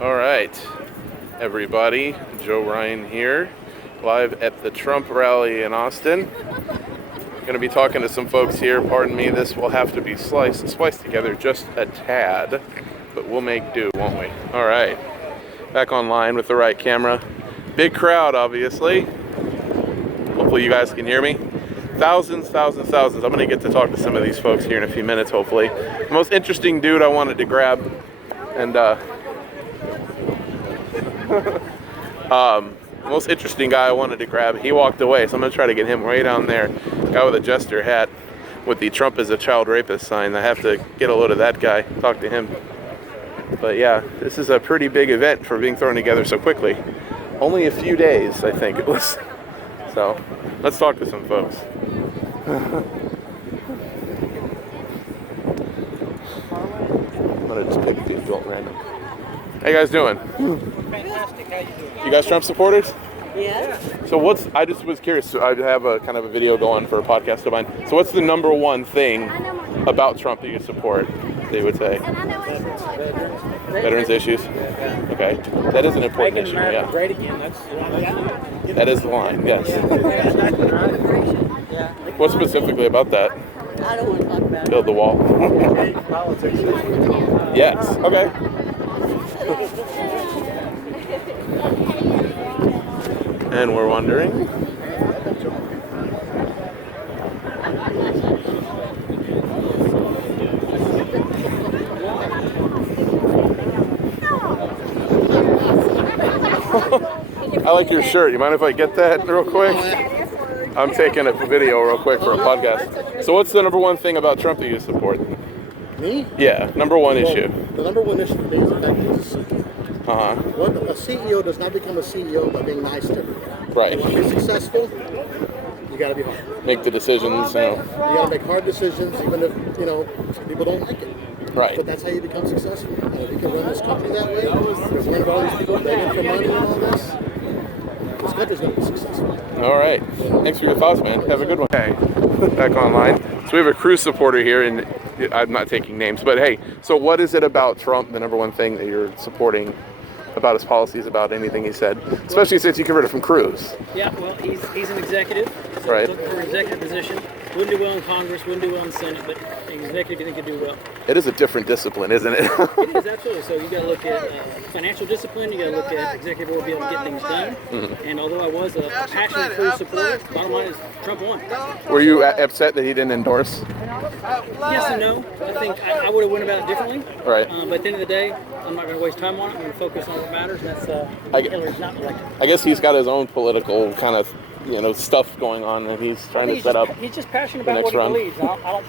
All right, everybody, Joe Ryan here, live at the Trump rally in Austin. Going to be talking to some folks here. Pardon me, this will have to be spliced together just a tad, but we'll make do, won't we? All right, back online with the right camera. Big crowd, obviously. Hopefully you guys can hear me. Thousands. I'm going to get to talk to some of these folks here in a few minutes, hopefully. The most interesting dude I wanted to grab, and most interesting guy I wanted to grab, he walked away, so I'm going to try to get him way down there. Guy with a jester hat with the Trump is a child rapist sign. I have to get a load of that guy, talk to him. But yeah, this is a pretty big event for being thrown together so quickly. Only a few days, I think it was. So, let's talk to some folks. I'm going to just pick the adult random. How you guys doing? Fantastic. How you doing? You guys Trump supporters? Yeah. So I just was curious. So I have a kind of a video going for a podcast of mine. So what's the number one thing about Trump that you support, they would say? Veterans issues? Okay. That is an important issue, yeah. Great again. That's the line. That is the line, yes. Yeah. What specifically about that? I don't want to talk about it. Build the wall? Politics. Yes. Okay. And we're wondering. I like your shirt. You mind if I get that real quick? I'm taking a video real quick for a podcast. So what's the number one thing about Trump that you support? Me? Yeah, number one issue. The number one issue for me is the fact that he's a CEO. Uh-huh. A CEO does not become a CEO by being nice to everybody. Right. You want to be successful, you got to be hard. Make the decisions, You got to make hard decisions, even if, people don't like it. Right. But that's how you become successful. And if you can run this country that way, because we have all these people begging for money and all this country's going to be successful. All right. Thanks for your thoughts, man. Have a good one. Okay. Back online. So we have a Cruz supporter here, and I'm not taking names, but hey, so what is it about Trump, the number one thing that you're supporting about his policies, about anything he said, especially since you converted from Cruz? Yeah, well, he's an executive. So Right. looking for an executive position. Wouldn't do well in Congress, wouldn't do well in the Senate, but executive you think could do well. It is a different discipline, isn't it? It is, absolutely. So you got to look at financial discipline, you got to look at executive order to be able to get things done. Mm-hmm. And although I was a passionate Cruz supporter, bottom line is Trump won. Were you upset that he didn't endorse? Yes and no. I think I would have went about it differently. Right. But at the end of the day, I'm not going to waste time on it. I'm going to focus on what matters, and that's Hillary's not elected. I guess he's got his own political kind of, stuff going on, and he's trying to set up. He's just passionate the about next what run. he believes.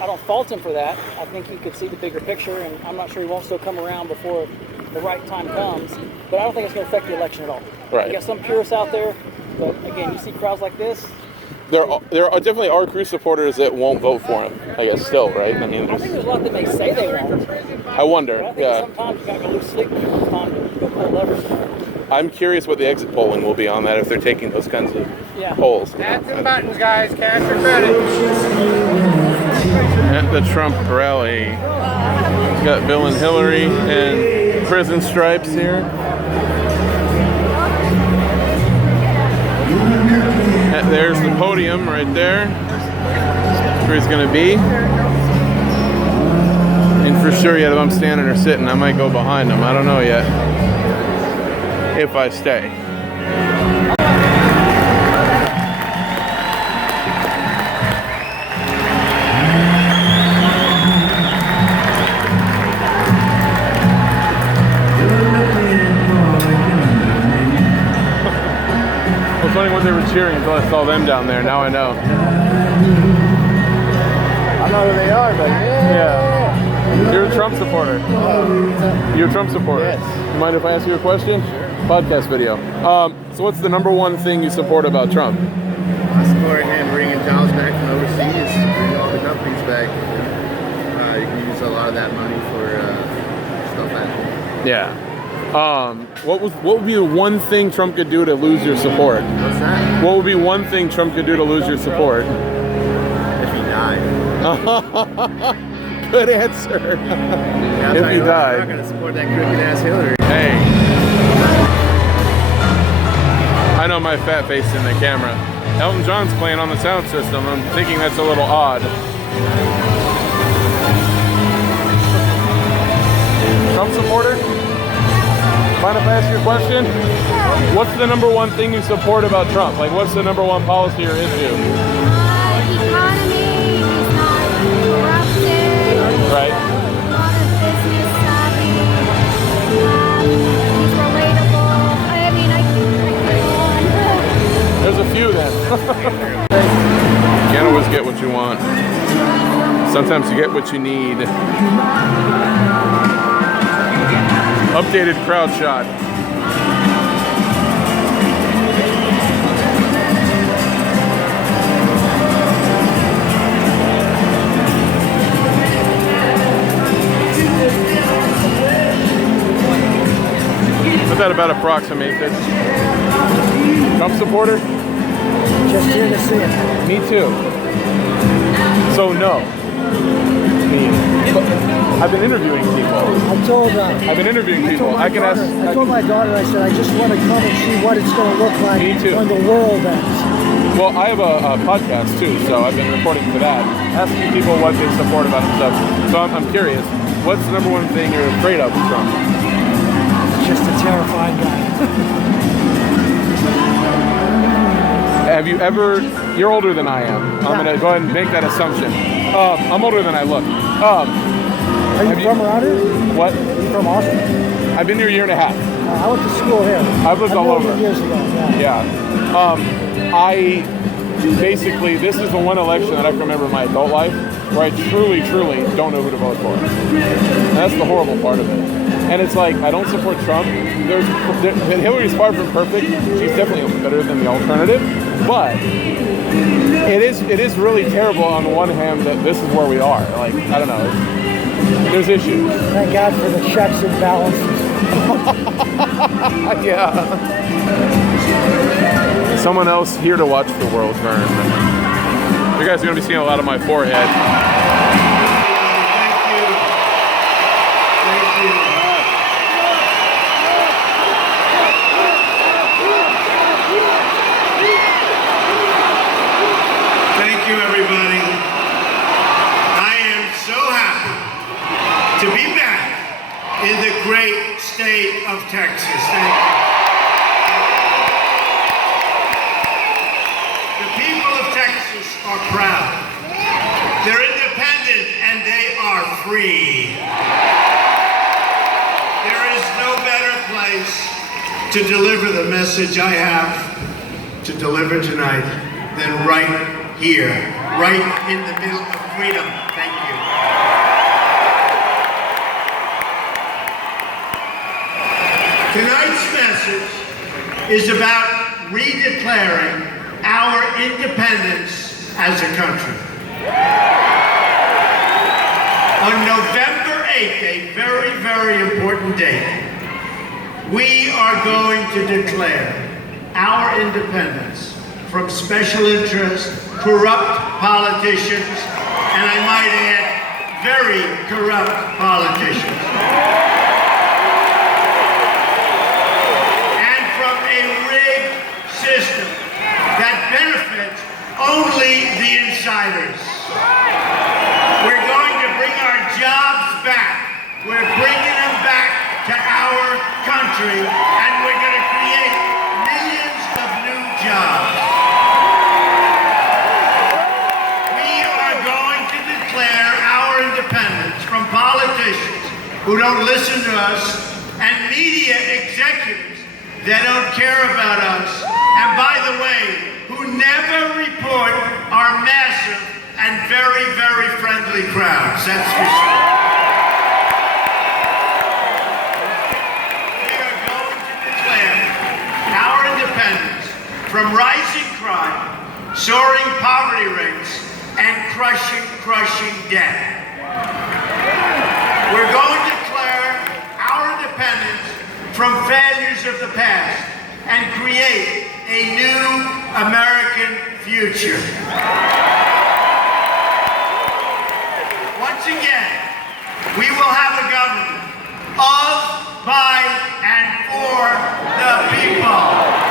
I don't fault him for that. I think he could see the bigger picture, and I'm not sure he won't still come around before the right time comes. But I don't think it's going to affect the election at all. Right. You got some purists out there, but again, you see crowds like this. There are definitely Cruz supporters that won't vote for him, I guess, still, right? I mean, I think there's a lot that they say they won't. I wonder, But I think yeah. sometimes you got to go lose sleep, and it's time to go pull levers. I'm curious what the exit polling will be on that if they're taking those kinds of polls. Add some buttons, guys. Cash your credit. At the Trump rally, got Bill and Hillary and prison stripes here. There's the podium right there. That's where he's going to be. And for sure, yet if I'm standing or sitting, I might go behind him. I don't know yet. If I stay. It was funny when they were cheering until I saw them down there. Now I know. I know who they are, but Yeah. You're a Trump supporter. You're a Trump supporter. Yes. You mind if I ask you a question? Podcast video. So what's the number one thing you support about Trump? I support him bringing jobs back from overseas, bringing all the companies back. You can use a lot of that money for stuff like that. Yeah. What would be the one thing Trump could do to lose your support? What's that? What would be one thing Trump could do to lose your support? If he died. Good answer. Yeah, I'll If tell he you what, I'm died. not going to support that crooked ass Hillary. Hey, my fat face in the camera. Elton John's playing on the sound system. I'm thinking that's a little odd. Trump supporter? Mind if I ask you a question? What's the number one thing you support about Trump? Like, what's the number one policy or issue? Economy, he's not corrupted. Right. A lot of business savvy. He's relatable. I mean, I can go on. There's a few then. You can't always get what you want. Sometimes you get what you need. Updated crowd shot. Does that about approximate this? Trump supporter? Just here to see it. Me too. So no. I've been interviewing people. I told I've been interviewing people. I can ask. I told my daughter, I said, I just want to come and see what it's going to look like Me too. when the world ends. Well, I have a podcast too, so I've been recording for that, asking people what they support about himself. So I'm curious. What's the number one thing you're afraid of with Trump? Just a terrifying guy. Have you ever? You're older than I am. I'm gonna go ahead and make that assumption. I'm older than I look. Are you from around here? What? Are you from Austin? I've been here a year and a half. I went to school here. I've lived all over. Years ago. Yeah. I basically, this is the one election that I can remember in my adult life where I truly don't know who to vote for. And that's the horrible part of it. And it's like, I don't support Trump. Hillary's far from perfect. She's definitely better than the alternative. But it is really terrible on the one hand that this is where we are. Like, I don't know. There's issues. Thank God for the checks and balances. Yeah. Someone else here to watch the world burn. You guys are going to be seeing a lot of my forehead. Thank you, everybody. I am so happy to be back in the great state of Texas. Thank you. The people of Texas are proud. They're independent and they are free. There is no better place to deliver the message I have to deliver tonight than right here, right in the middle of freedom. Thank you. Tonight's message is about redeclaring our independence as a country. On November 8th, a very, very important date, we are going to declare our independence from special interests, corrupt politicians, and I might add, very corrupt politicians. And from a rigged system that benefits only the insiders. We're going to bring our jobs back. We're bringing them back to our country, and we're going to create millions of new jobs. From politicians who don't listen to us and media executives that don't care about us, and by the way, who never report our massive and very, very friendly crowds, that's for sure. We are going to declare our independence from rising crime, soaring poverty rates, and crushing debt. We're going to declare our independence from failures of the past and create a new American future. Once again, we will have a government of, by, and for the people.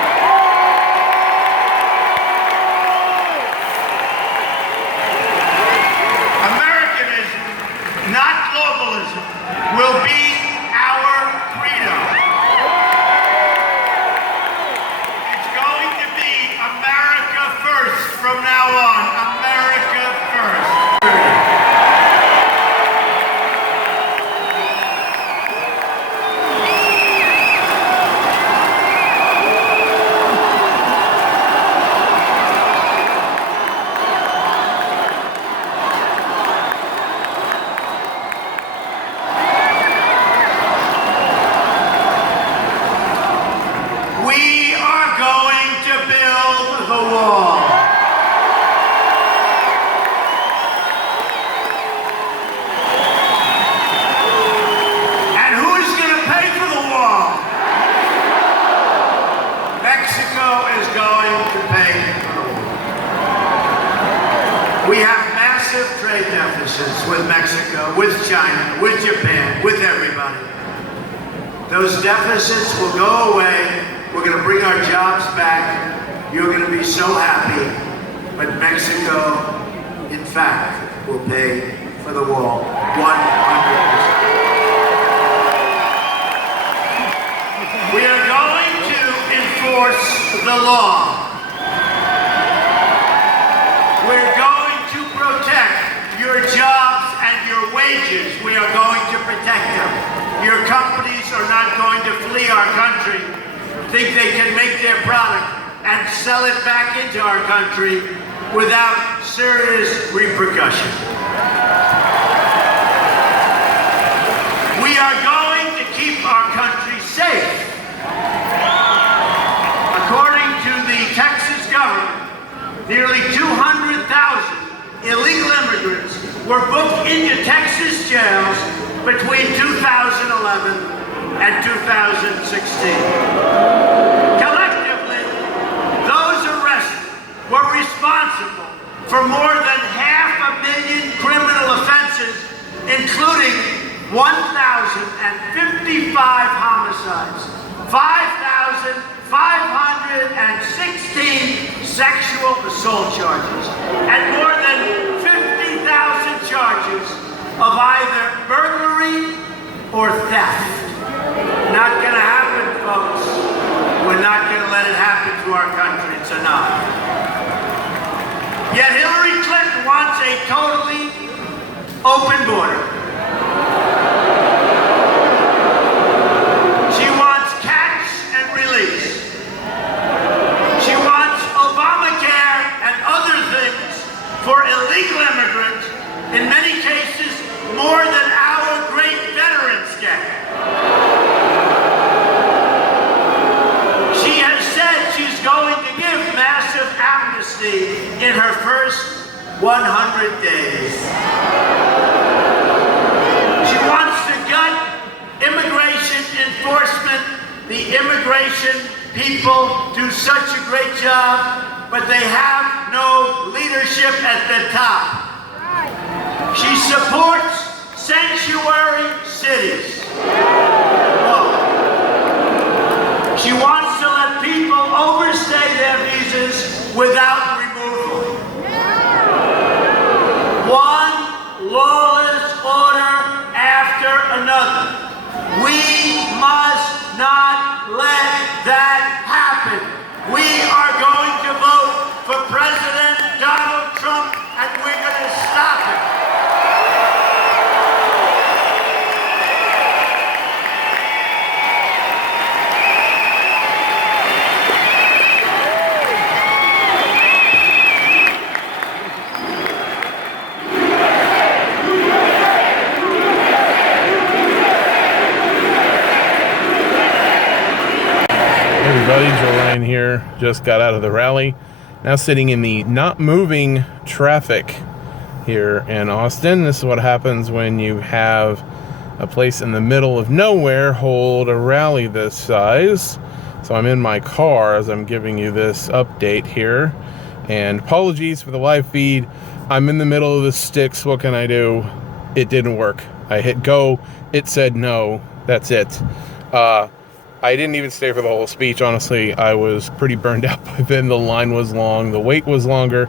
with Mexico, with China, with Japan, with everybody. Those deficits will go away. We're going to bring our jobs back. You're going to be so happy. But Mexico, in fact, will pay for the wall 100%. We are going to enforce the law. We're going to protect your jobs and your wages. We are going to protect them. Your companies are not going to flee our country, think they can make their product and sell it back into our country without serious repercussion. We are going to keep our country safe. According to the Texas government, nearly 200,000 illegal immigrants were booked into Texas jails between 2011 and 2016. Collectively, those arrested were responsible for more than 500,000 criminal offenses, including 1,055 homicides, 5,516 sexual assault charges, and more than 50,000 charges of either burglary or theft. Not gonna happen, folks. We're not gonna let it happen to our country. It's enough. Yet Hillary Clinton wants a totally open border. She wants catch and release. She wants Obamacare and other things for illegal immigrants, in many cases more than our great veterans get. She has said she's going to give massive amnesty in her first 100 days. She wants to gut immigration enforcement. The immigration people do such a great job, but they have no leadership at the top. She supports sanctuary cities. Whoa. She wants to let people overstay their visas without removal. One lawless order after another. We must not let that happen. We are going to vote for President Donald Trump, and we're going to stop it. Everybody, Joe Ryan here, just got out of the rally. Now sitting in the not moving traffic here in Austin. This is what happens when you have a place in the middle of nowhere hold a rally this size. So I'm in my car as I'm giving you this update here. And apologies for the live feed. I'm in the middle of the sticks. What can I do? It didn't work. I hit go. It said no. That's it. I didn't even stay for the whole speech, honestly. I was pretty burned out by then. The line was long. The wait was longer.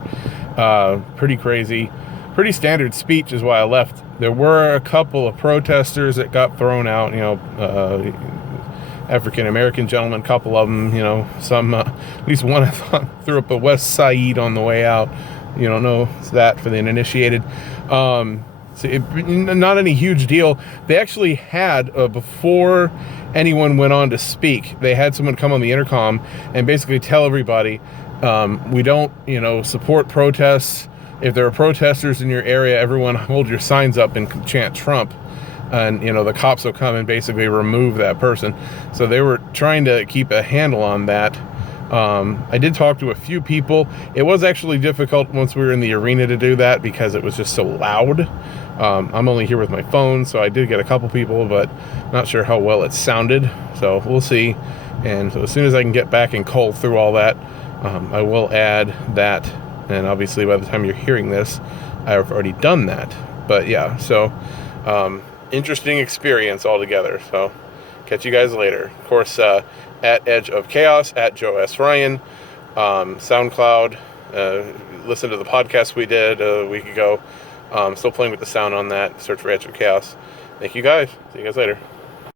Pretty crazy. Pretty standard speech is why I left. There were a couple of protesters that got thrown out, African-American gentlemen, couple of them, some, at least one I thought threw up a West Side on the way out. You don't know that for the uninitiated. Not any huge deal. They actually had, before anyone went on to speak, they had someone come on the intercom and basically tell everybody, we don't, support protests. If there are protesters in your area, everyone hold your signs up and chant Trump. And, the cops will come and basically remove that person. So they were trying to keep a handle on that. I did talk to a few people. It was actually difficult once we were in the arena to do that because it was just so loud. I'm only here with my phone, so I did get a couple people, but not sure how well it sounded. So we'll see. And so as soon as I can get back and cull through all that, I will add that. And obviously by the time you're hearing this, I've already done that. But yeah, so interesting experience altogether. So catch you guys later. Of course, at Edge of Chaos, at Joe S. Ryan, SoundCloud. Listen to the podcast we did a week ago. Still playing with the sound on that. Search for Edge of Chaos. Thank you guys. See you guys later.